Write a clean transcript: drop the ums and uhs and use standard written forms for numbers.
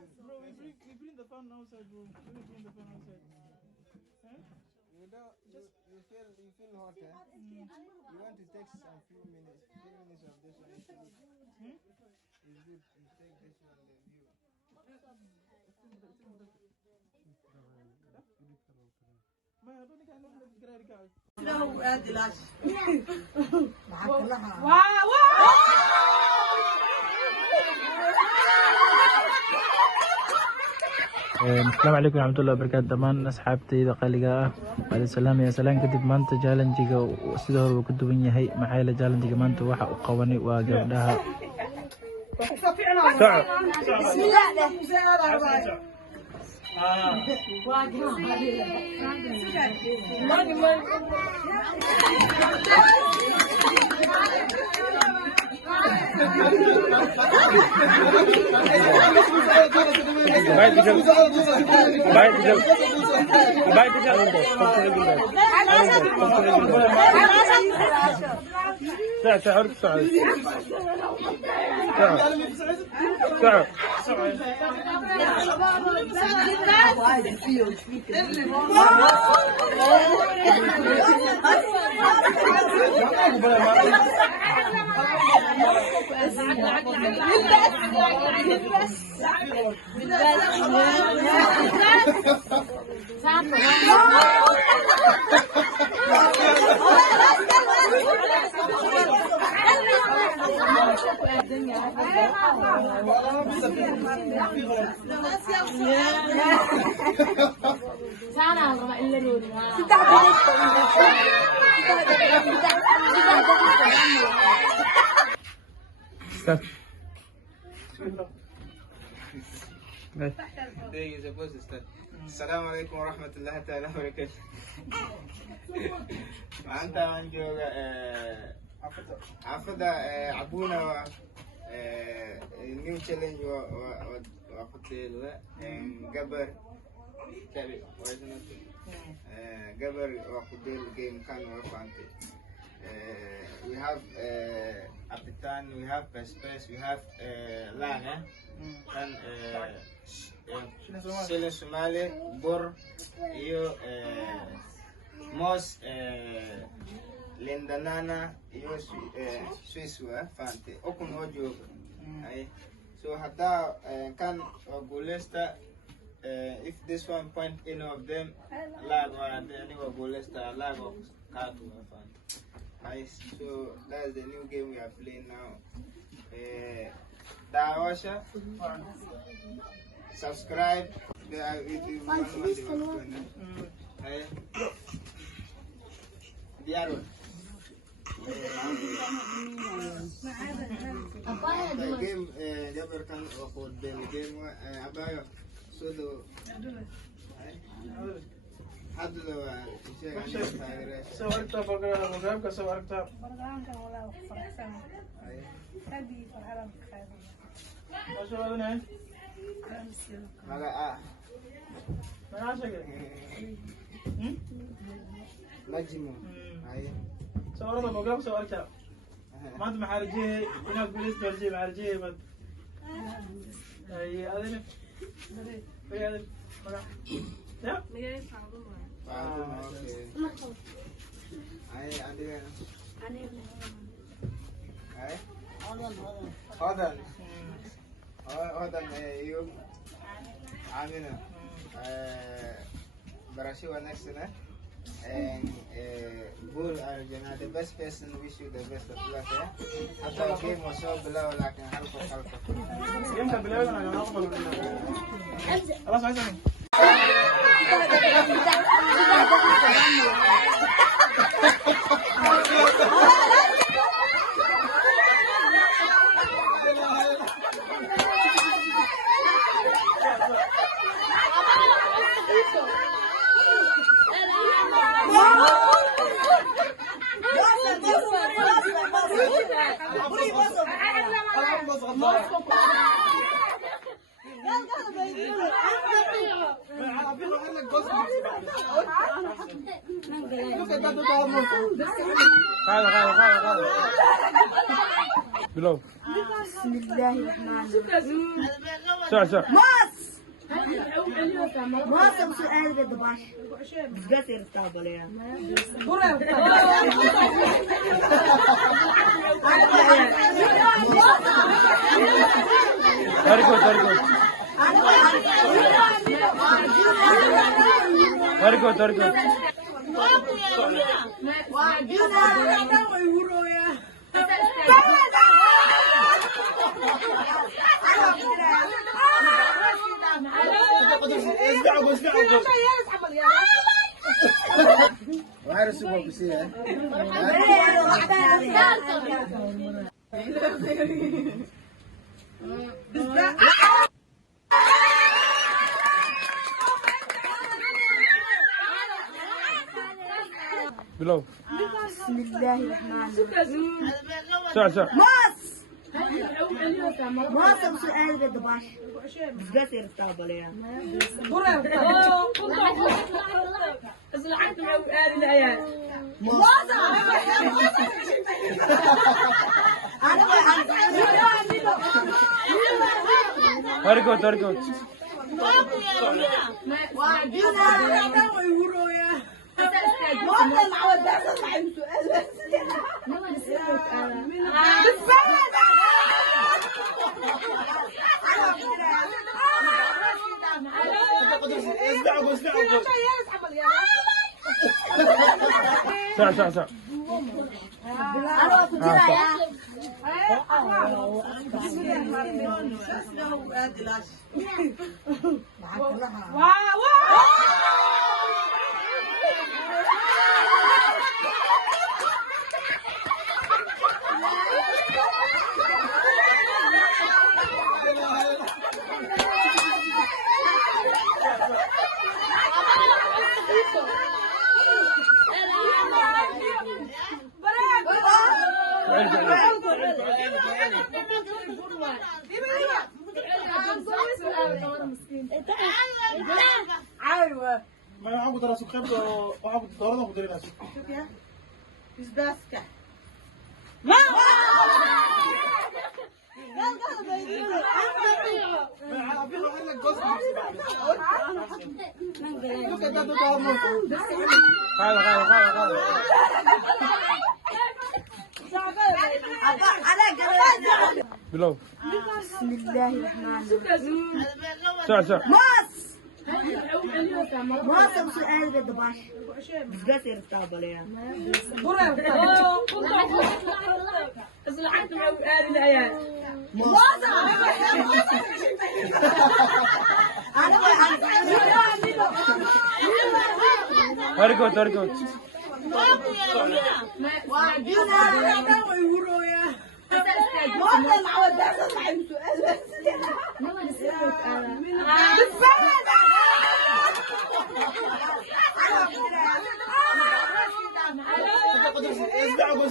Bro, we bring the fan outside, bro. We bring the fan outside. Huh? You feel hot, eh? You want to take some few minutes of this one. It's good. It's good. You take this one, the view. السلام عليكم ورحمة الله وبركاته دمان أصحابتي قالقة بعد السلام يا سلام كدب مانتا جالنجيغا وسيده هو كدوبن yahay maxay la jaalanjiga maanta waxa uu qabani waa gabdhaha There you're supposed to start. Assalamu alaikum wa rahmatullahi ta'ala wa barakatuh. Maanta waan jooga xaafada Abuna new challenge waa hotel gabar gabar waa hotel game kan waa faante. We have apitan, we have space, we have lana and Sile Somali, Bor, iyo Mos, Lindanana, iyo Swiss fante. Okun ojo. So hata kan Gulesta, if this one point any of them, lag or any Gulesta, lag of Katu fante. Nice. So that's the new game we are playing now. Dawasha, subscribe. Diaro. Game Jabar kan for the game abayo. So do. صورتها برنامج صورتها برنامج ولا فرحان هذه فرحان ما شاء الله نعم ماذا ما عاشق نجمو هاي صورتها برنامج صورتها ما انت محرجيه هنا بوليس ترجي محرجيه بس هي هذه هي هذه يا Ay, adigan. Ay? Odan. Odan, you. Amina. Barashi wa next na. And Bull Arjuna, the best person wish you the best of luck. After the game was so below like a half. Game below na خلاص عايز بلو بسم الله الرحمن الرحيم سع واصل سؤال بالضباش بس قاسي رتابل يا very good, very good, very good, very good. وعارف شو بصير Below. بسم الله الرحمن الرحيم سع. واصل سؤال بالضباش بس قاسي رتابل يا Very good, very good. سع. ما عبود راسك خبط وعبود دورنا ودرينا شوف يا بس باسكه ما Below. بسم الله الرحمن الرحيم سع. واصل سؤال بالضباش بس قاسي رتابل يا Very good, very good. اسمعوا